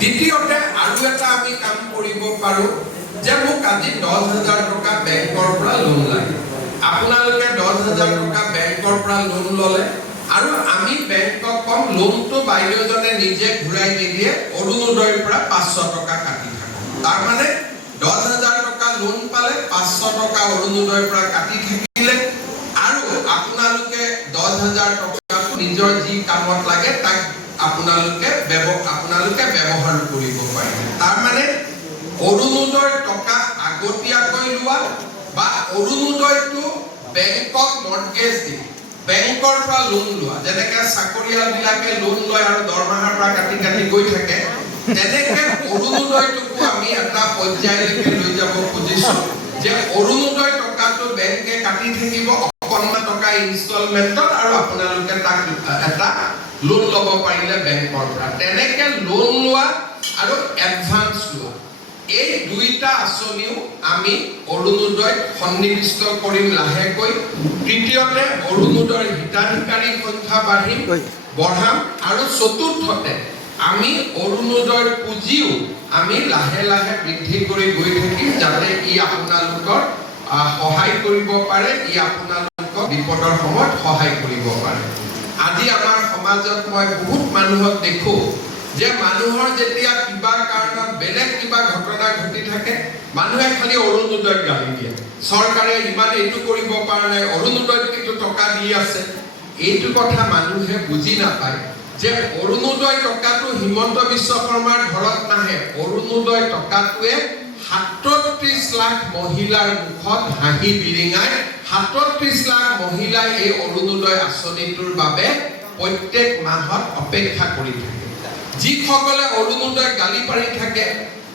দ্বিতীয়তে আৰু এটা আমি কাম কৰিব পাৰো যে মোক আজি 10,000 টকা বেংকৰ পৰা লোন লাগে। আপোনালোকে 10,000 টকা বেংকৰ পৰা লোন ললে আৰু আমি বেংকক কম লোনটো বাইদেউজনে নিজে ঘূৰাই নিদিয়ে, অৰুণোদয়ৰ পৰা 500 টকা কাটি থাকো। তাৰ মানে 10,000 টকা লোন পালে 500 টকা অৰুণোদয়ৰ পৰা কাটি থাকিলে আৰু আপোনালোকে 10,000 টকা নিজৰ যি কামত লাগে তাক আপোনালোকে ব্যৱহাৰ কৰিব পাৰিব। তাৰ মানে অৰুণোদয়ৰ টকা আগতীয়াকৈ লোৱা বা অৰুণোদয়টো বেংকক মৰ্টগেজ দি বেংকৰ পৰা লোন লোৱা, যেনেকৈ চাকৰিয়াল বিলাকে লোন লয় আৰু দৰমহাৰ পৰা কাটি কাটি গৈ থাকে, তেনেকৈ অৰুণোদয়টোকো আমি এটা পৰ্যায়লৈকে লৈ যাব খুজিছো যে অৰুণোদয় টকাটো বেংকে কাটি থাকিব অকণমান টকা ইনষ্টলমেণ্টত আৰু আপোনালোকে তাক এটা লোন ল'ব পাৰিলে বেংকৰ পৰা। তেনেকৈ লোন লোৱা আৰু এডভান্স লোৱা, এই দুইটা আঁচনিও আমি অৰুণোদয়ত সন্নিৱিষ্ট কৰিম লাহেকৈ। তৃতীয়তে অৰুণোদয়ৰ হিতাধিকাৰী সংখ্যা বঢ়াম আৰু চতুৰ্থতে আমি অৰুণোদয়ৰ পুঁজিও আমি লাহে লাহে বৃদ্ধি কৰি গৈ থাকিম যাতে ই আপোনালোকৰ সহায় কৰিব পাৰে, ই আপোনালোকক বিপদৰ সময়ত সহায় কৰিব পাৰে। আজি আমাৰ সমাজত মই বহুত মানুহক দেখো যে মানুহৰ যেতিয়া কিবা কাৰণত বেলেগ কিবা ঘটনা ঘটি থাকে, মানুহে খালি অৰুণোদয়ক গালি দিয়ে, চৰকাৰে ইমান এইটো কৰিব পৰা নাই, অৰুণোদয়ত কিন্তু টকা দি আছে। এইটো কথা মানুহে বুজি নাপায় যে অৰুণোদয় টকাটো হিমন্ত বিশ্ব শৰ্মাৰ ঘৰত নাহে। অৰুণোদয় টকাটোৱে 37 লাখ মহিলাৰ মুখত হাঁহি বিৰিঙাই 37 লাখ মহিলাই এই অৰুণোদয় আঁচনিটোৰ বাবে প্ৰত্যেক মাহত অপেক্ষা কৰি থাকে। যিসকলে অৰুণোদয় গালি পাৰি থাকে,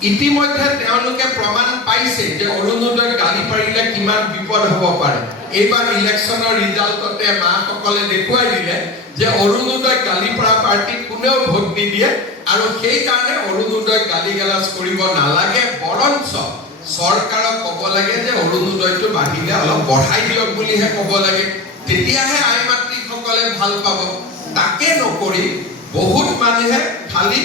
ইতিমধ্যে তেওঁলোকে প্ৰমাণ পাইছে যে অৰুণোদয় গালি পাৰিলে কিমান বিপদ হ'ব পাৰে। এইবাৰ ইলেকশ্যনৰ ৰিজাল্টতে মাসকলে দেখুৱাই দিলে যে অৰুণোদয় গালি পৰা পাৰ্টিক কোনেও ভোট নিদিয়ে আৰু সেইকাৰণে অৰুণোদয় গালি গালাজ কৰিব নালাগে, বৰঞ্চ চৰকাৰক ক'ব লাগে যে অৰুণোদয়টো বাঢ়িলে অলপ বঢ়াই দিয়ক বুলিহে ক'ব লাগে, তেতিয়াহে আই মাতৃসকলে ভাল পাব। তাকে নকৰি বহুত মানুহে খালি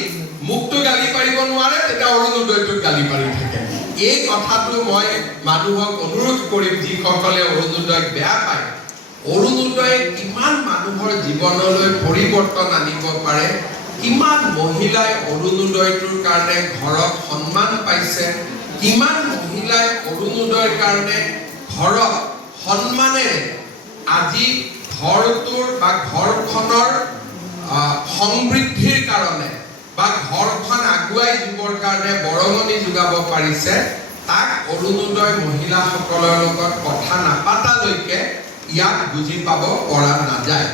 মুখটো গালি পাৰিব নোৱাৰে, তেতিয়া অৰুণোদয়টোক গালি পাৰি থাকে। এই কথাটো মই মানুহক অনুৰোধ কৰিম যিসকলে অৰুণোদয়ক বেয়া পায়, অৰুণোদয়ে কিমান মানুহৰ জীৱনলৈ পৰিৱৰ্তন আনিব পাৰে, কিমান মহিলাই অৰুণোদয়টোৰ কাৰণে ঘৰত সন্মান পাইছে, কিমান মহিলাই অৰুণোদয়ৰ কাৰণে ঘৰত সন্মানেৰে আজি ঘৰটোৰ বা ঘৰখনৰ সমৃদ্ধিৰ কাৰণে বা ঘৰখন আগুৱাই যাবৰ কাৰণে বৰঙণি যোগাব পাৰিছে, তাক অৰুণোদয় মহিলাসকলৰ লগত কথা নাপাতালৈকে ইয়াক বুজি পাব পৰা নাযায়।